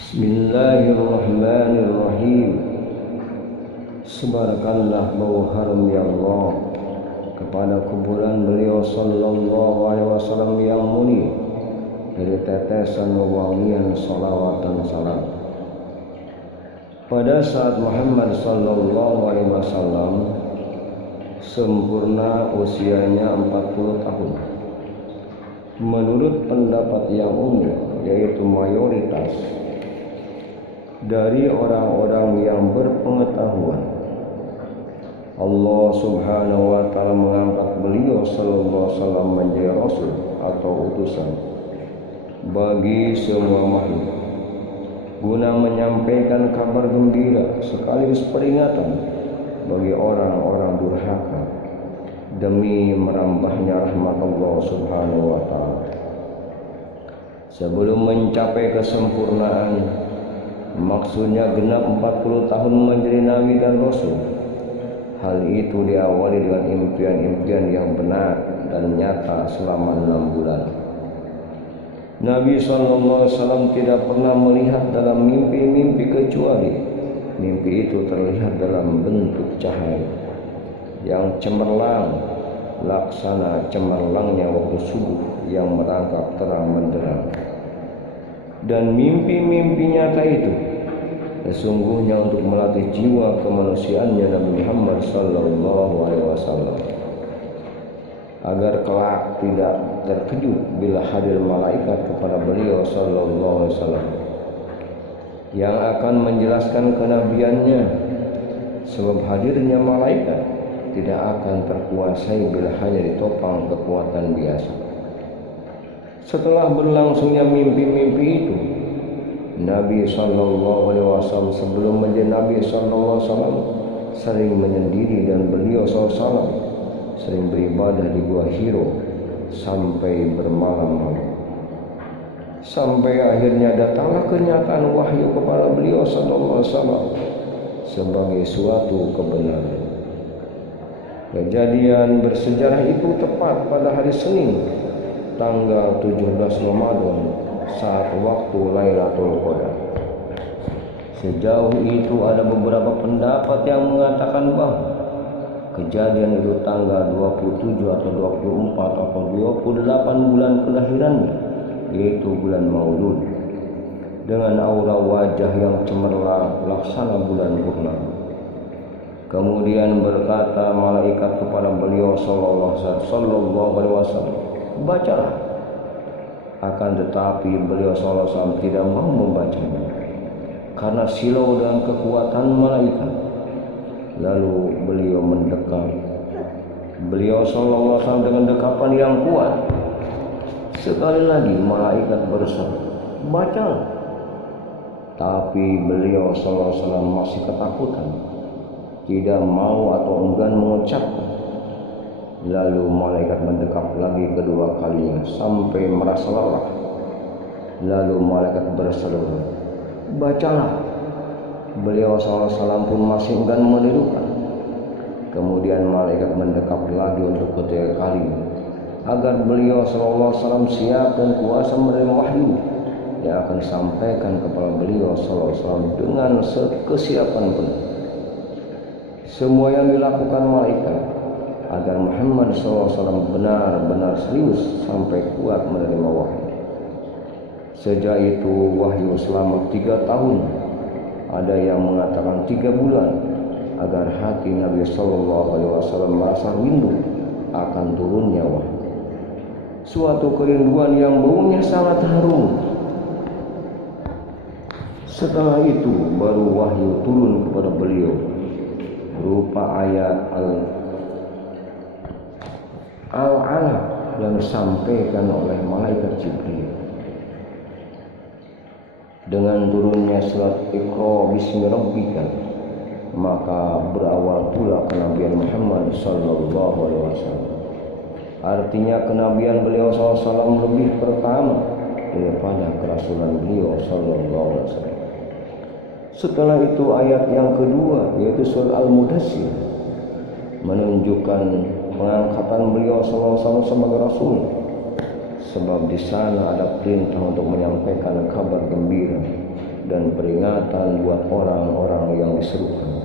Bismillahirrahmanirrahim. Subhanakallah bau harum ya Allah kepada kuburan beliau sallallahu alaihi wasallam yang mulia, dari tetesan wewangian salawat dan salam. Pada saat Muhammad sallallahu alaihi wasallam sempurna usianya 40 tahun. Menurut pendapat yang umum, yaitu mayoritas dari orang-orang yang berpengetahuan, Allah subhanahu wa ta'ala mengangkat beliau sallallahu alaihi wasallam menjadi rasul atau utusan bagi semua makhluk, guna menyampaikan kabar gembira sekaligus peringatan bagi orang-orang durhaka demi merambahnya rahmat Allah subhanahu wa ta'ala. Sebelum mencapai kesempurnaan, maksudnya genap 40 tahun menjadi nabi dan rasul, hal itu diawali dengan impian-impian yang benar dan nyata selama 6 bulan. Nabi SAW tidak pernah melihat dalam mimpi-mimpi kecuali mimpi itu terlihat dalam bentuk cahaya yang cemerlang, laksana cemerlangnya waktu subuh yang merangkap terang benderang. Dan mimpi-mimpi nyata itu sesungguhnya untuk melatih jiwa kemanusiaannya Nabi Muhammad sallallahu alaihi wasallam, agar kelak tidak terkejut bila hadir malaikat kepada beliau sallallahu alaihi wasallam yang akan menjelaskan kenabiannya. Sebab hadirnya malaikat tidak akan terkuasai bila hanya ditopang kekuatan biasa. Setelah berlangsungnya mimpi-mimpi itu, Nabi sallallahu alaihi wasallam sebelum menjadi Nabi sallallahu alaihi wasallam sering menyendiri, dan beliau sallallahu alaihi wasallam sering beribadah di Gua Hiro sampai bermalam-malam. Sampai akhirnya datanglah kenyataan wahyu kepada beliau sallallahu alaihi wasallam sebagai suatu kebenaran. Kejadian bersejarah itu tepat pada hari Senin tanggal 17 Ramadan saat waktu Lailatul Qadar. Sejauh itu ada beberapa pendapat yang mengatakan bahwa kejadian itu tanggal 27 atau 24 atau 28 bulan kelahirannya, yaitu bulan Maulud, dengan aura wajah yang cemerlang laksana bulan purnama. Kemudian berkata malaikat kepada beliau sallallahu alaihi wasallam, bacalah. Akan tetapi beliau sallallahu alaihi wasallam tidak mau membacanya karena silau dan kekuatan malaikat. Lalu beliau mendekat. Beliau sallallahu alaihi wasallam dengan dekapan yang kuat. Sekali lagi malaikat berseru, bacalah. Tapi beliau sallallahu alaihi wasallam masih ketakutan, tidak mau atau enggan mengucapkan. Lalu malaikat mendekat lagi kedua kalinya sampai merasa lelah. Lalu malaikat berseru, bacalah. Beliau SAW pun masih enggan menirukan. Kemudian malaikat mendekat lagi untuk ketiga kalinya, agar beliau SAW siap dan kuasa menerima wahyu yang akan disampaikan kepada beliau SAW dengan kesiapan penuh. Semua yang dilakukan malaikat agar Muhammad SAW benar-benar serius sampai kuat menerima wahyu. Sejak itu wahyu selama 3 tahun, ada yang mengatakan 3 bulan, agar hati Nabi SAW merasa rindu akan turunnya wahyu. Suatu kerinduan yang baunya sangat harum. Setelah itu baru wahyu turun kepada beliau berupa ayat Al-Alaq yang disampaikan oleh malaikat Jibril. Dengan turunnya surat Iqra bismi rabbika, maka berawal pula kenabian Muhammad sallallahu alaihi wasallam. Artinya kenabian beliau SAW lebih pertama daripada kerasulan beliau sallallahu alaihi wasallam. Setelah itu ayat yang kedua, yaitu surat Al-Mudaththir, menunjukkan pengangkatan beliau SAW sebagai rasul. Sebab di sana ada perintah untuk menyampaikan kabar gembira dan peringatan buat orang-orang yang diserukan.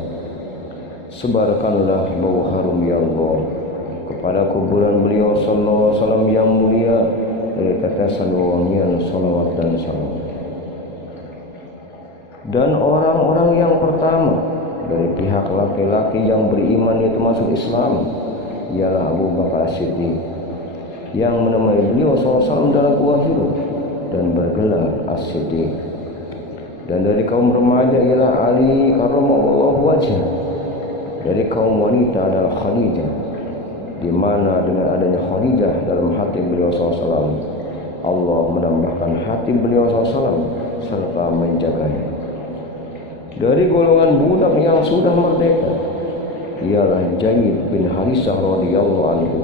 Sebarkanlah bau harum ya Allah kepada kuburan beliau sallallahu alaihi wasallam yang mulia dari tetesan wangian salawat dan salam. Dan orang-orang yang pertama dari pihak laki-laki yang beriman itu masuk Islam ialah Abu Bakar As-Siddiq yang menemani beliau SAW dalam gua Hira dan bergelar As-Siddiq. Dan dari kaum remaja ialah Ali karramallahu wajhah. Dari kaum wanita adalah Khadijah, di mana dengan adanya Khadijah dalam hati beliau SAW, Allah menambahkan hati beliau SAW serta menjaganya. Dari golongan budak yang sudah merdeka ialah Zaid bin Harisah radhiyallahu anhu,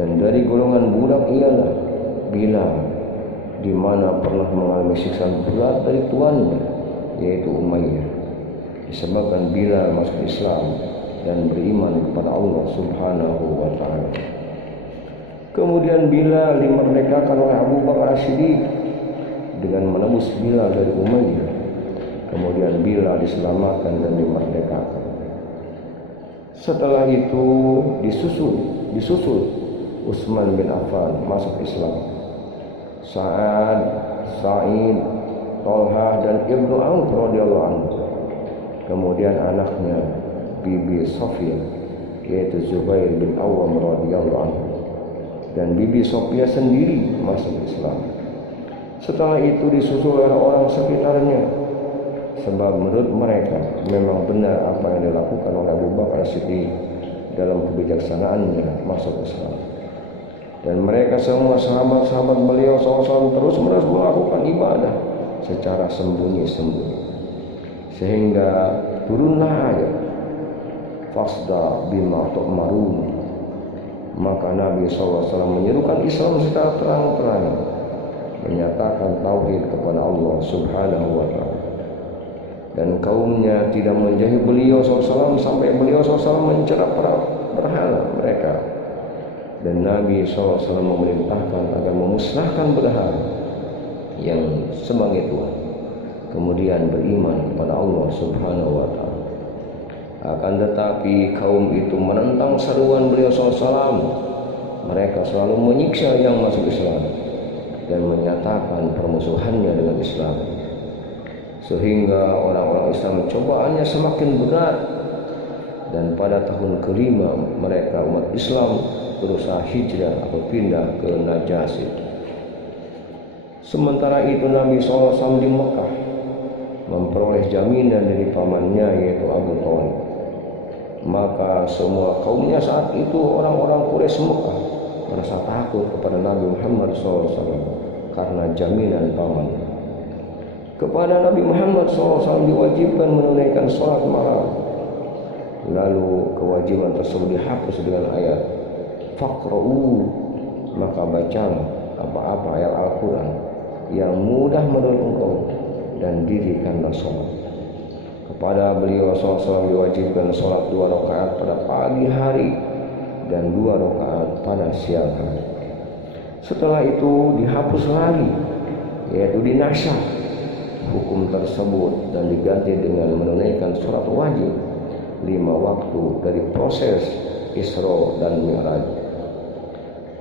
dan dari golongan budak ialah Bilal, di mana pernah mengalami siksaan berat dari tuannya yaitu Umayyah, disebabkan Bilal masuk Islam dan beriman kepada Allah Subhanahu wa taala. Kemudian Bilal dimerdekakan oleh Abu Bakar As-Siddiq dengan menebus Bilal dari Umayyah. Kemudian Bilal diselamatkan dan dimerdekakan. Setelah itu disusul Utsman bin Affan masuk Islam. Sa'ad, Sa'id, Thalhah dan Ibnu Auf radhiyallahu anhu. Kemudian anaknya Bibi Sofia yaitu Zubair bin Awam radhiyallahu anhu, dan Bibi Sofia sendiri masuk Islam. Setelah itu disusul oleh orang sekitarnya, sebab menurut mereka memang benar apa yang dilakukan oleh Abu Bakar Siddiq dalam kebijaksanaannya masuk Islam. Dan mereka semua sahabat-sahabat beliau SAW terus-menerus melakukan ibadah secara sembunyi-sembunyi, sehingga turunlah ayat fasda bima tu'marun. Maka Nabi SAW menyerukan Islam secara terang-terang, menyatakan tauhid kepada Allah Subhanahu wa taala. Dan kaumnya tidak menjauhi beliau SAW sampai beliau SAW mencerap berhala mereka. Dan Nabi SAW memerintahkan agar memusnahkan berhala yang sebagai Tuhan, kemudian beriman kepada Allah Subhanahu wa taala. Akan tetapi kaum itu menentang seruan beliau SAW. Mereka selalu menyiksa yang masuk Islam dan menyatakan permusuhannya dengan Islam, sehingga orang-orang Islam cobaannya semakin berat. Dan pada tahun kelima mereka umat Islam berusaha hijrah atau pindah ke Najasyi. Sementara itu Nabi SAW di Mekah memperoleh jaminan dari pamannya yaitu Abu Thalib. Maka semua kaumnya saat itu orang-orang Quraisy Mekah merasa takut kepada Nabi Muhammad SAW karena jaminan pamannya. Kepada Nabi Muhammad SAW diwajibkan menunaikan sholat malam. Lalu kewajiban tersebut dihapus dengan ayat faqra'u, maka bacalah apa-apa ayat Al-Quran yang mudah menurut engkau dan dirikanlah sholat. Kepada beliau SAW diwajibkan sholat 2 rakaat pada pagi hari dan 2 rakaat pada siang hari. Setelah itu dihapus lagi, yaitu dinasyah hukum tersebut dan diganti dengan menunaikan sholat wajib 5 waktu dari proses Isra dan Mi'raj.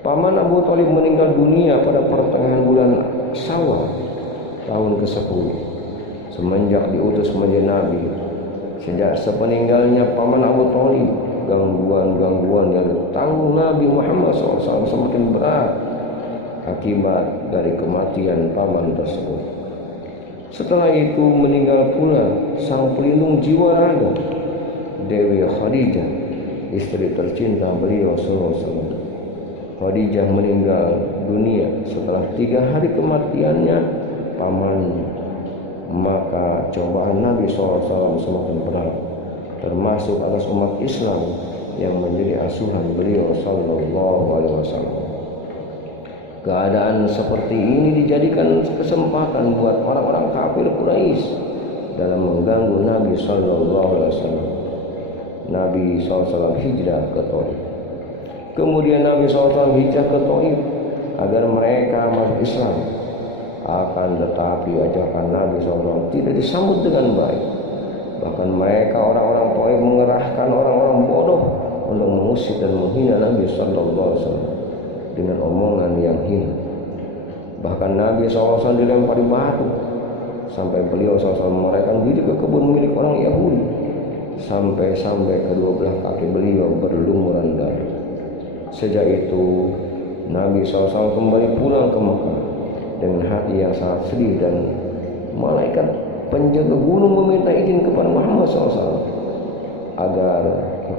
Paman Abu Thalib meninggal dunia pada pertengahan bulan Syawal tahun ke-10 semenjak diutus menjadi nabi. Sejak sepeninggalnya paman Abu Thalib, gangguan-gangguan yang ditanggung Nabi Muhammad SAW semakin berat akibat dari kematian paman tersebut. Setelah itu meninggal pula sang pelindung jiwa raga Dewi Khadijah, istri tercinta beliau SAW. Khadijah meninggal dunia setelah 3 hari kematiannya pamannya. Maka cobaan Nabi SAW semakin berat, termasuk atas umat Islam yang menjadi asuhan beliau Sallallahu Alaihi Wasallam. Keadaan seperti ini dijadikan kesempatan buat orang-orang kafir Quraisy dalam mengganggu Nabi Sallallahu Alaihi Wasallam. Nabi SAW hijrah ke Thaif. Kemudian Nabi SAW hijrah ke Thaif agar mereka masuk Islam. Akan tetapi ajakan Nabi SAW tidak disambut dengan baik. Bahkan mereka orang-orang Taif mengerahkan orang-orang bodoh untuk mengusir dan menghina Nabi SAW dengan omongan yang hina. Bahkan Nabi SAW dilempari batu sampai beliau SAW melarikan diri ke kebun milik orang Yahudi, sampai kedua belah kaki beliau berlumuran darah. Sejak itu Nabi SAW kembali pulang ke Mekah dengan hati yang sangat sedih, dan malaikat penjaga gunung meminta izin kepada Muhammad SAW agar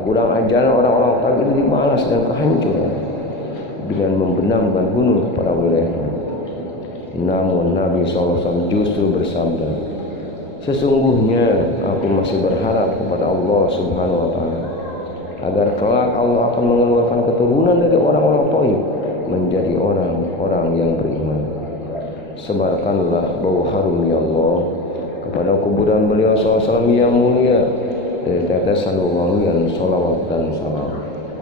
kurang ajaran orang-orang Taif itu dibalas dan kehancuran dengan membenamkan gunung kepada wilayahnya. Namun Nabi SAW justru bersabda, sesungguhnya aku masih berharap kepada Allah Subhanahu wa Ta'ala agar kelak Allah akan mengeluarkan keturunan dari orang-orang Taif menjadi orang-orang yang beriman. Sebarkanlah bau harum ya Allah kepada kuburan beliau SAW yang mulia dari tetesan wangian sholawat dan salam.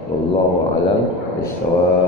Wallahu a'lam bishawab.